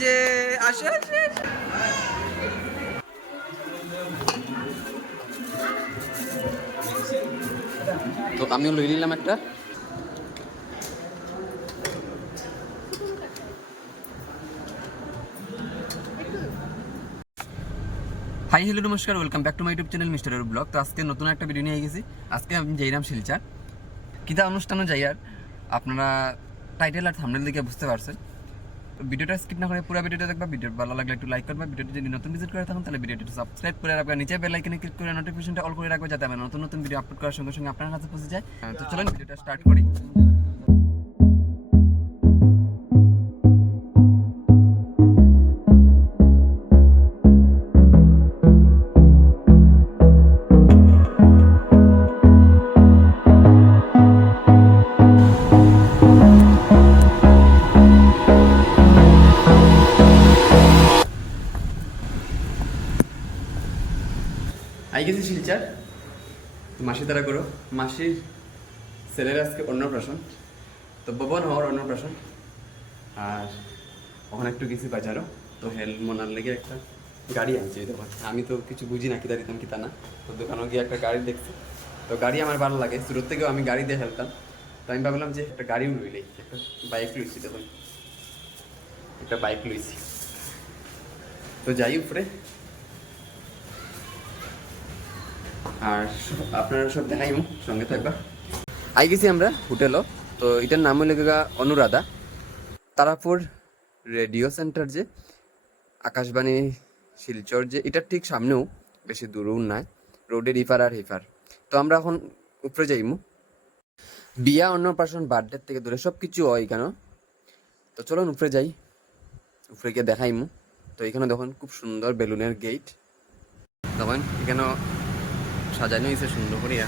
যে আসো আসো, আসো। তো আমিও লই নিলাম একটা। হাই হ্যালো নমস্কার welcome back to my YouTube channel mister blog তো আজকে নতুন একটা ভিডিও নিয়ে গেছি আজকে আমি যাইরাম শিলচার। কিতা অনুষ্ঠানও যাই আর আপনারা টাইটেল আর থামনেল দেখে বুঝতে পারছেন। ভিডিওটা স্কিপ না করে পুরো ভিডিওটা দেখবা, ভিডিও ভালো লাগলে একটু লাইক করবা, ভিডিওটা যদি নতুন ভিজিট করে থাকুন তাহলে ভিডিওটা সাবস্ক্রাইব করে রাখবা, নিচে বেল আইকনে ক্লিক করে নোটিফিকেশনটা অল করে রাখবা, যাতে আমি নতুন নতুন ভিডিও আপলোড করার সঙ্গে সঙ্গে আপনার কাছে পৌঁছে যায়। তো চলুন, ভিডিওটা স্টার্ট করি। ছেলের আজকে অন্নপ্রাশন, তো ভবন হওয়ার অন্নপ্রাশন, আর ওখানে একটু গেছি বাজারও, তো হেল মনার লেগে একটা গাড়ি আনছি দেখো, আমি তো কিছু বুঝি না কিতা দিতাম কিতা না, তো দোকানেও গিয়ে একটা গাড়ি দেখছি, তো গাড়ি আমার ভালো লাগে, সুরত থেকেও আমি গাড়ি দিয়ে হেলতাম, তো আমি ভাবলাম যে একটা গাড়িও লইলে একটা বাইক লইছি, দেখুন, একটা বাইক লইছি, তো যাই উপরে আর আপনারা সব দেখাইমু, সঙ্গে থাকবা। আই গেছি আমরা হোটেলও। তো এটার নাম হলো গা অনুরাধা। তারাপুর রেডিও সেন্টার যে, আকাশবাণী, শিলচর যে এটার ঠিক সামনেও, বেশি দূরও নাই রোডের ইফার আর হিফার তো আমরা এখন উপরে যাইমু। বিয়া, অন্নপ্রাশন, বার্থডে থেকে দূরে সব কিছু হয় কেন? তো চলুন উপরে যাই। উপরে গিয়ে দেখাইমু। তো এখানে দেখুন, খুব সুন্দর বেলুনের গেট। দেখুন এখানে সাজানো হয়েছে সুন্দর করিয়া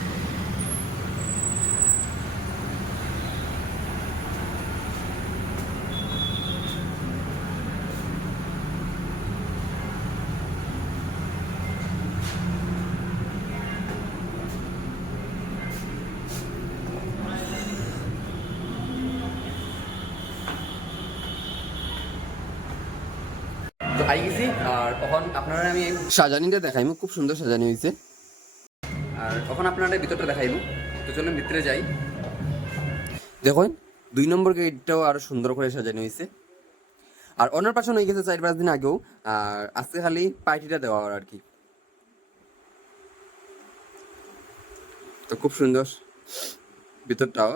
তো গেছি আর তখন আপনারা আমি সাজানিটা দেখাইমু খুব সুন্দর সাজানি হয়েছে আর তখন আপনারা ভিতরটা দেখাইমু? তো চলুন ভিতরে যাই। দেখুন দুই নম্বর গেটটাও আরও সুন্দর করে সাজানো হয়েছে আর অন্নপ্রাশন হয়ে গেছে চার পাঁচ দিন আগেও আর আজকে খালি পার্টিটা দেওয়া আর কি। তো খুব সুন্দর ভিতরটাও।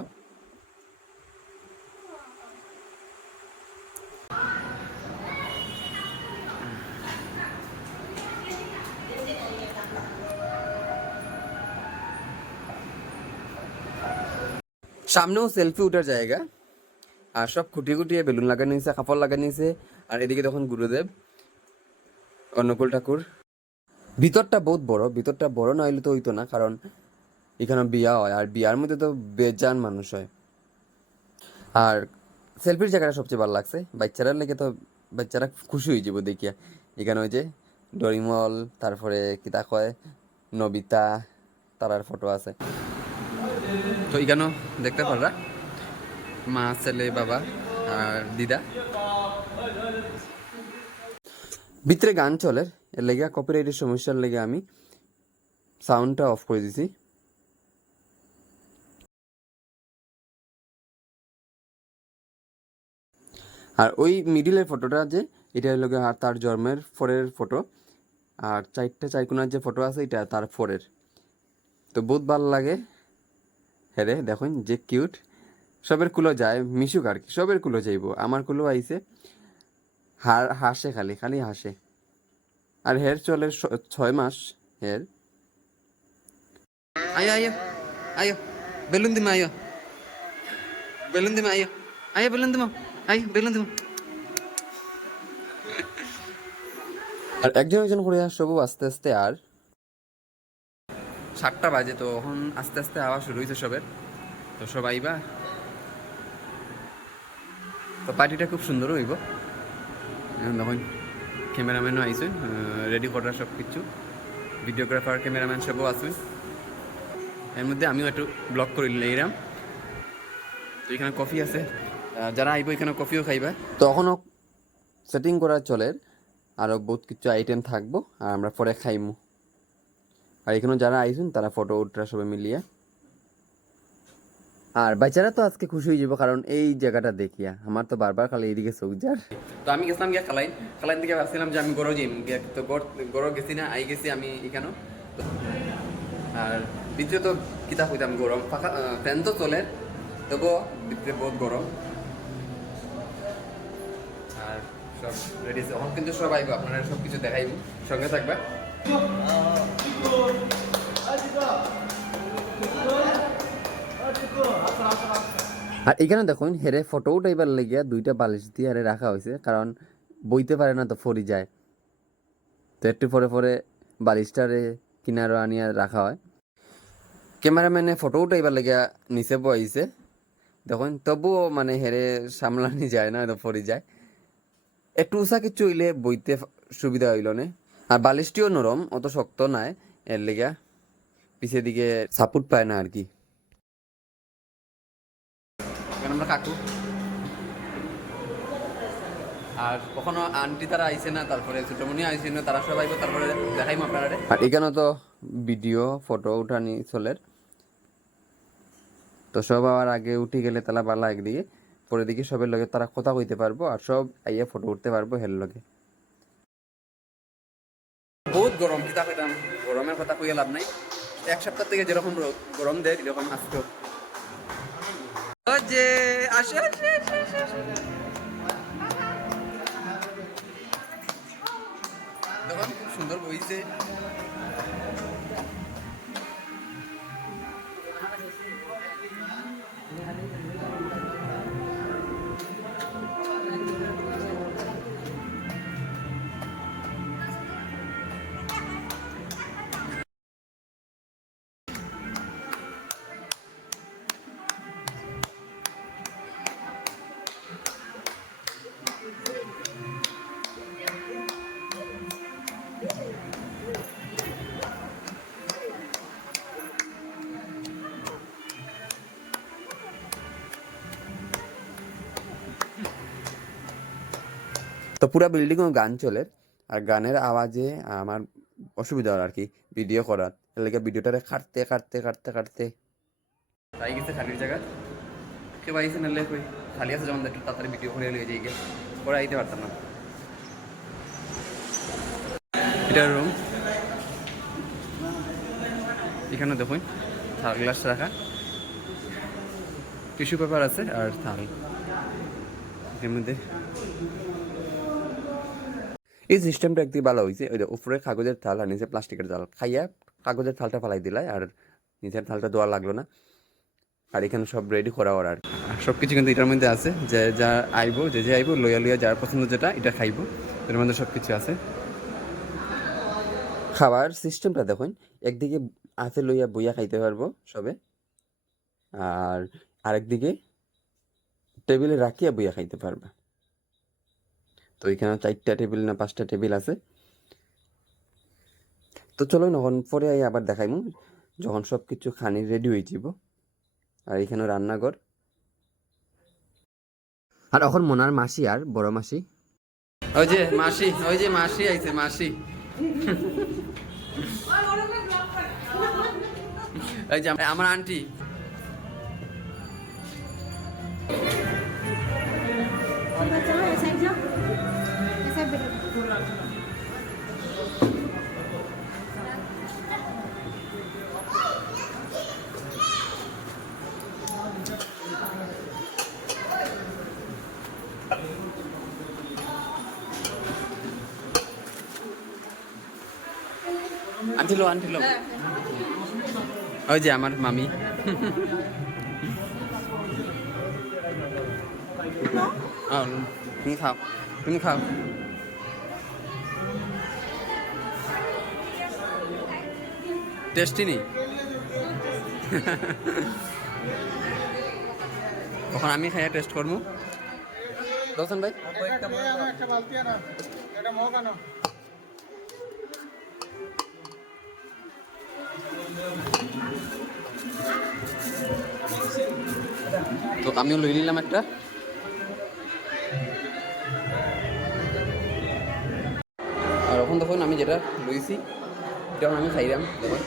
সামনেও সেলফি উঠার জায়গা। আর সব খুঁটিয়ে খুঁটিয়ে বেলুন লাগানো হয়েছে, কাপড় লাগানো হয়েছে। আর এদিকে তখন গুরুদেব অনুকূল ঠাকুর। ভিতরটা বহুত বড়, ভিতরটা বড় না হইলে তো হইতো না, কারণ এখানে বিয়া হয়। আর বিয়ার মধ্যে তো বেজান মানুষ হয়। আর সেলফির জায়গাটা সবচেয়ে ভালো লাগছে। বাচ্চারা লেগে তো, বাচ্চারা খুশি হয়ে যাব দেখিয়া। এখানে ওই যে ডরিমল, তারপরে কিতা কয়, নবিতা, তারার ফটো আছে। তো এখানেও দেখতে পাররা। মা, ছেলে, বাবা আর দিদা। ভিতরে গান চলে। এর লেগে কপিরাইটের সমস্যার লেগে আমি সাউন্ডটা অফ করে দিছি। আর ওই মিডিলের ফটোটা যে, এটা হলো আর তার জন্মের ফোরের ফটো আর চারটে চারকোনার যে ফটো আছে, এটা তার ফোরের তো বহুত ভালো লাগে। হ্যাঁ দেখুন যে কিউট সবের কুলো যায়, মিশুক আর কি, সবের কুলো যাইব। আমার কুলো আইছে, হার, হাসে খালি খালি হাসে। আর হের চলে ছয় মাস, হের। আয়ো আয়ো আয়ো, বেলুন দিমা, আয়ো। বেলুন দিমা, আয়ো। আয়ো, বেলুন দিমা, আয়ো, বেলুন দিমা। আর একজন একজন করে সবু আস্তে আস্তে আর সাতটা বাজে, তো এখন আস্তে আস্তে আওয়াজ শুরু হয়েছে সবের। তো সব আইবা তো পার্টিটা খুব সুন্দর হইব। দেখুন, ক্যামেরাম্যানও আইসে রেডি করার সব কিছু। ভিডিওগ্রাফার ক্যামেরাম্যান সবও আছে এর মধ্যে আমিও একটু ব্লগ করে এইরাম তো এখানে কফি আছে। যারা আইব এখানে কফিও খাইবা। তো এখনও সেটিং করা চলে আরও বহুত কিছু আইটেম থাকব, আর আমরা পরে খাইমু। আর এখানে যারা আইসুন তারা ফটো উঠরা সবাই মিলিয়ে। আর বাচ্চারা তো আজকে খুশি হয়ে যাব, কারণ এই জায়গাটা দেখিয়া আমার তো বারবার খালি এইদিকে চোখ যার তো আমি গেছিলাম গিয়া খালাইন খালাইন থেকে ভাবছিলাম যে আমি গরো যাইম। তো গরো গেছি না, আই গেছি আমি এখানেও। তো আর দ্বিতীয়ত কিতাব হইতাম গরম। ফ্যান তো চলে, তবুও ভিতরে বহুত গরম। আর সব রেডি আছে। এখন কিন্তু সব আইব, আপনারা সব কিছু দেখাইব। সঙ্গে থাকবা। আর এখানে দেখুন, হেরে ফটো উঠাইবার লেগিয়া দুইটা বালিশ দিয়ে আরে রাখা হয়েছে কারণ বইতে পারে না তো ফরি যায়। তো একটু পরে পরে বালিশটারে কিনারো আনিয়া রাখা হয়। ক্যামেরাম্যানে ফটো উঠাইবার লেগিয়া নিচে বইছে। দেখুন, তবুও মানে হেরে সামলানি যায় না, তো ফরি যায়। একটু উষা কিছু হইলে বইতে সুবিধা হইল না। আর বালিশটিও নরম অত শক্ত নাই। এর লেগা পিছের দিকে সাপোর্ট পায় না আর কি আমরা কাকু। আর কখনো আন্টি তারা আইছে না তারপরে ছোটমণি আইছে না তারা সব আইব তারপরে দেখাইম আপনারা আর এখানে তো ভিডিও ফটো উঠানি চলের। তো সব আবার আগে উঠে গেলে তালা বালা একদিকে পরে দিকে সবের লগে তারা কথা কইতে পারব আর সব আইয়া ফটো উঠতে পারব হের লগে। এক সপ্তাহ থেকে যেরকম রোদ গরম দেয় এরকম আজকেও যে আসে। দেখুন, খুব সুন্দর বইছে তো পুরো বিল্ডিংও গান চলে। আর গানের আওয়াজে আমার অসুবিধা হয় আর কি ভিডিও করার। এর লেগে ভিডিওটারে কাটতে কাটতে কাটতে কাটতে তাই গেছে খালির জায়গা। কেউ আইসে নাহলে কই? খালি আছে যেমন একটু তাড়াতাড়ি ভিডিও করে লিয়ে যাই গে আইতে পারতাম না। এটা রুম এখানে দেখুন থাল গ্লাস রাখা। টিস্যু পেপার আছে আর থাল। এর মধ্যে এই সিস্টেমটা একদিকে ভালো হয়েছে ওই উপরে কাগজের থাল আর নিচে প্লাস্টিকের থাল। খাইয়া কাগজের থালটা ফালাই দিলাই আর নিচের থালটা দেওয়া লাগল না। আর এখানে সব রেডি করা আর সব কিছু কিন্তু এটার মধ্যে আছে, যে যা আইবো, যে যে আইবো, লইয়া লইয়া যার পছন্দ যেটা, এটা খাইবো। এর মধ্যে সব কিছু আছে। খাবার সিস্টেমটা দেখুন, একদিকে হাতে লইয়া বইয়া খাইতে পারব সবে, আর আরেকদিকে টেবিলে রাখিয়া বইয়া খাইতে পারবে। তো এখানে চারটা টেবিল না পাঁচটা টেবিল আছে। তো চলো এখন পরে আবার দেখাইমু, যখন সব কিছু খানি রেডি হয়ে যাব আর এখানে রান্নাঘর। আর এখন মনার মাসি আর বড় মাসি। ওই যে মাসি, ওই যে মাসি আইছে, মাসি। যে আমার আন্টি। আন্টি লো আন্টি লো ওই যে আমার মামি। তুমি খাও তুমি খাও। টেস্টি নেই তখন আমি খাইয়া টেস্ট করব? রোশন ভাই? তো আমিও লই নিলাম একটা। আর এখন তখন আমি যেটা লইছি যখন আমি খাইলাম তখন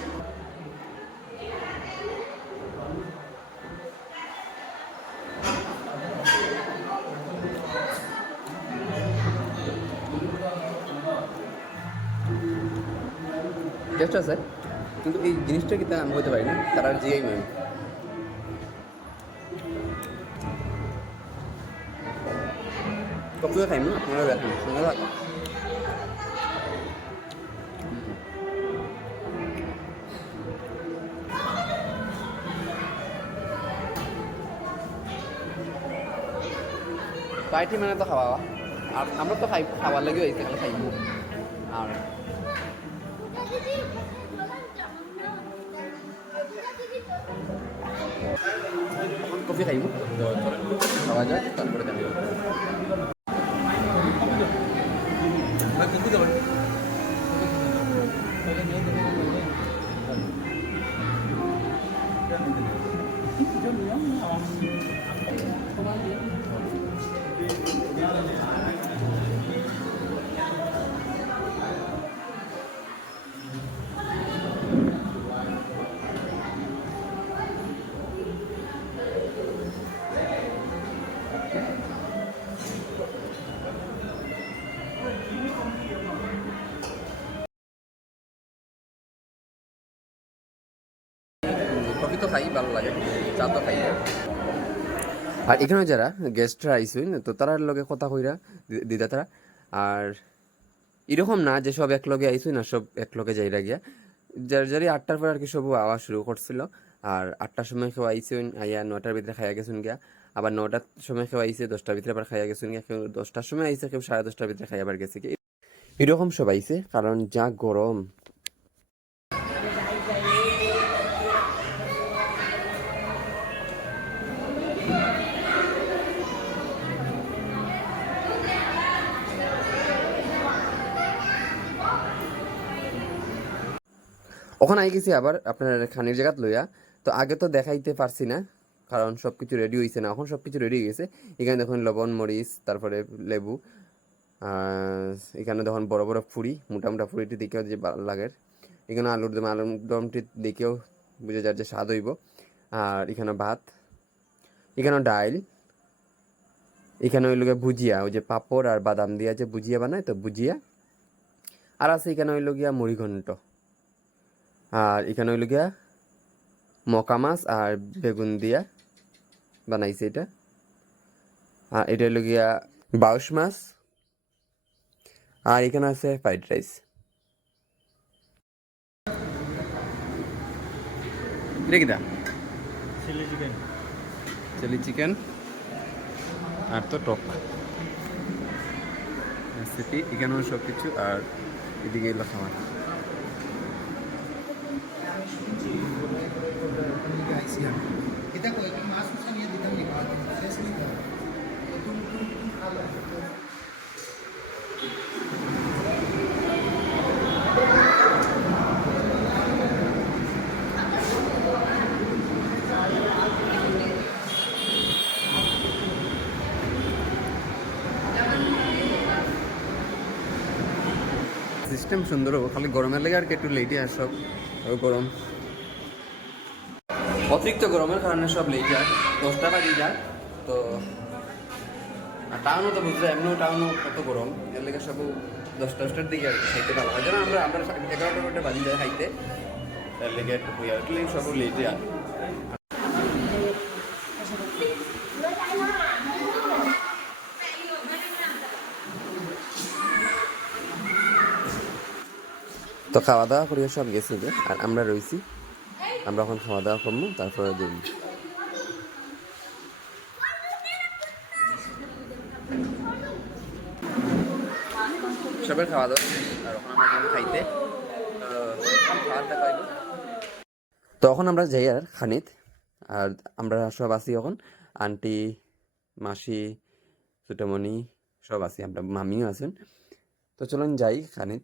টেস্ট আছে, কিন্তু এই জিনিসটা কি তা আমি বলতে পারি না, তারা জিগাই ম্যাম কতটা খাইম না আপনারা দেখেন শোনা যাক পার্টি মানে তো খাওয়া আর আমরা তো খাই খাওয়ার লাগে হয়েছে খালি খাইব আর কফি খাইব তো খাওয়া যায় তারপরে তো খাই ভালো লাগে আর এখানে যারা গেস্টরা আইসুন, তো তারার লগে কথা কইরা দিদা তারা। আর এরকম না যে সব এক লগে আইসুন আর সব এক লগে যাইরা গিয়া। যার যারি আটটার পর আর কি সব আওয়াজ শুরু করছিল। আর আটটার সময় কেউ আইসুন, আইয়া নটার ভিতরে খাইয়া গেছুন গিয়া। আবার নটার সময় কেউ আইসে দশটার ভিতরে আবার খাইয়া গেছুন গিয়া। কেউ দশটার সময় আইসে, কেউ সাড়ে দশটার ভিতরে খাইয়া আবার গেছে এরকম সব আইসে, কারণ যা গরম ওখানে আই গেছি আবার আপনার খানির জায়গাত লইয়া। তো আগে তো দেখাইতে পারছি না, কারণ সব কিছু রেডি হয়েছে না। এখন সব কিছু রেডি হয়ে গেছে। এখানে দেখুন লবণ, মরিচ, তারপরে লেবু এখানে দেখুন বড় বড় ফুড়ি মোটা মোটা ফুড়িটি দেখেও যে লাগে। এখানে আলুর দম, আলুর দমটি দেখেও বুঝে যার যে স্বাদ হইব। আর এখানে ভাত, এখানে ডাইল, এখানে ওই লোকে ভুজিয়া। ওই যে পাপড় আর বাদাম দিয়া যে ভুজিয়া বানায়, তো ভুজিয়া। আর আছে এখানে হইল গিয়া মুড়িঘণ্ট। আর এখানে হইল গিয়া মকা মাছ আর বেগুন দিয়া বানাইছে এটা। আর এটা হইল গিয়া বাউশ মাছ। আর এখানে আছে ফ্রাইড রাইস। এটা চিলি চিকেন চিলি চিকেন আর তো টক। রেসিপি এখানেও সব কিছু আর এদিকে এলো খাবার nih kalau saya sendiri itu system সুন্দর খালি গরমের লেগে আর কি একটু লেটে আর গরম অতিরিক্ত গরমের কারণে সব লেটে আর দশটা বাজে যায়, তো টাউনও তো বুঝলে এমনিও টাউনও কত গরম, এর লেগে সব দশটা দশটার দিকে আর খাইতে ভালো হয়। যেন আমরা আমরা এগারোটা বারোটা বাজে যায় খাইতে তার লেগে একটু হই আর সব লেটে আর তো খাওয়া দাওয়া করিয়া সব গেছে যে, আর আমরা রইছি। আমরা এখন খাওয়া দাওয়া করব তারপরে দেখব। সবাই খাওয়া দাওয়া আর এখন আমরা যাব খাইতে। তখন আমরা যাই আর খানিত। আর আমরা সব আছি এখন। আন্টি মাসি ছোটমণি সব আছি। আমরা মামিও আছেন। তো চলুন যাই খানিত।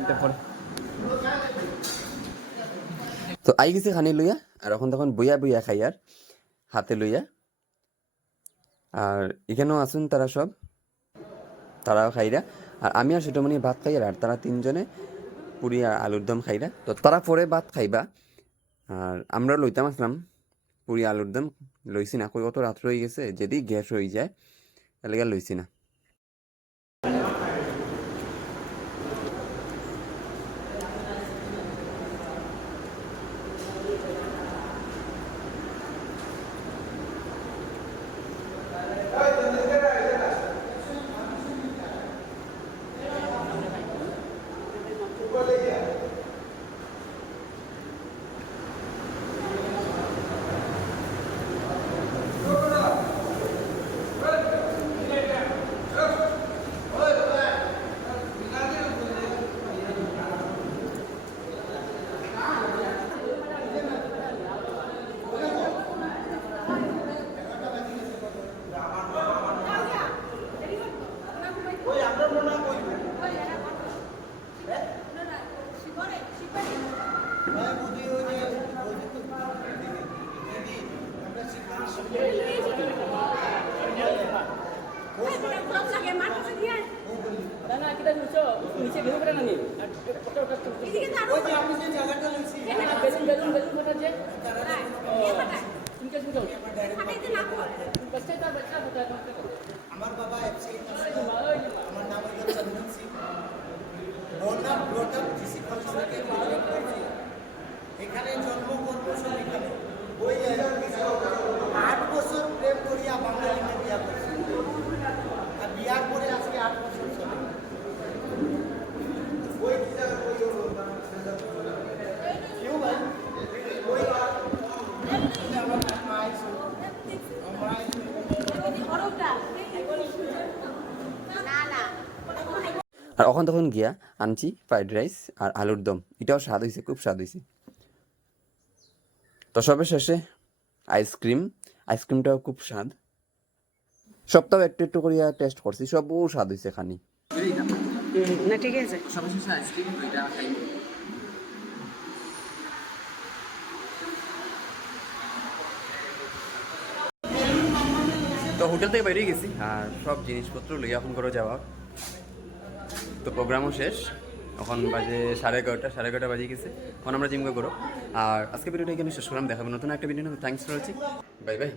এটা তো আই গেছি খানি লইয়া, আর এখন তখন বইয়া বইয়া খাই আর, হাতে লইয়া। আর এখানেও আসুন তারা সব। তারাও খাইরা। আর আমি আর সেটামণি ভাত খাই আর তারা তিনজনে পুরি আর আলুর দম খাইরা। তো তারা পরে ভাত খাইবা। আর আমরা লইতাম আসলাম পুরি আলুর দম। লইছি না, কই অত রাত্র হয়ে গেছে, যদি গ্যাস হয়ে যায়, তাহলে লইছি না kita lucu নিচে বেরো করে না নি এদিকে তো আরও বেলুন বেলুন বেলুন ফাটাচ্ছে ইনকে শুনো ফাটাইতে না কর বাচ্চা তা বাচ্চা বুঝা না আমার বাবা এফসি আমার নাম হলো চন্দন সিং থেকে graduate করেছি এখানে জন্মকর্ম সব এখানে ওই আট বছর প্রেম করিয়া বাঙালি মেয়ে বিয়া করছি আর বিয়ার পরে আজকে আট বছর চলে ওই কেউ ভাই ওই আমার মায়ের আমার মায়ের বড়টা না না এখন তখন গিয়া আনছি ফ্রাইড রাইস আর আলুর দম। এটাও স্বাদ হয়েছে খুব স্বাদ হয়েছে তো সবে শেষে আইসক্রিম আইসক্রিমটাও খুব স্বাদ। সপ্তাহ একটু একটু করিয়া টেস্ট করছি সবও স্বাদ হয়েছে খানি। না ঠিক আছে। সবে আইসক্রিম এটা খাই। তো হোটেল থেকে বাইরে গেছি। আর সব জিনিসপত্র লইয়া এখন করে যাওয়া। তো প্রোগ্রামও শেষ। এখন বাজে সাড়ে এগারোটা সাড়ে এগারোটা বাজে গেছে। এখন আমরা জিমকে করো। আর আজকে ভিডিওটা এখানে শেষ করলাম। দেখাবো নতুন একটা video thanks for watching bye bye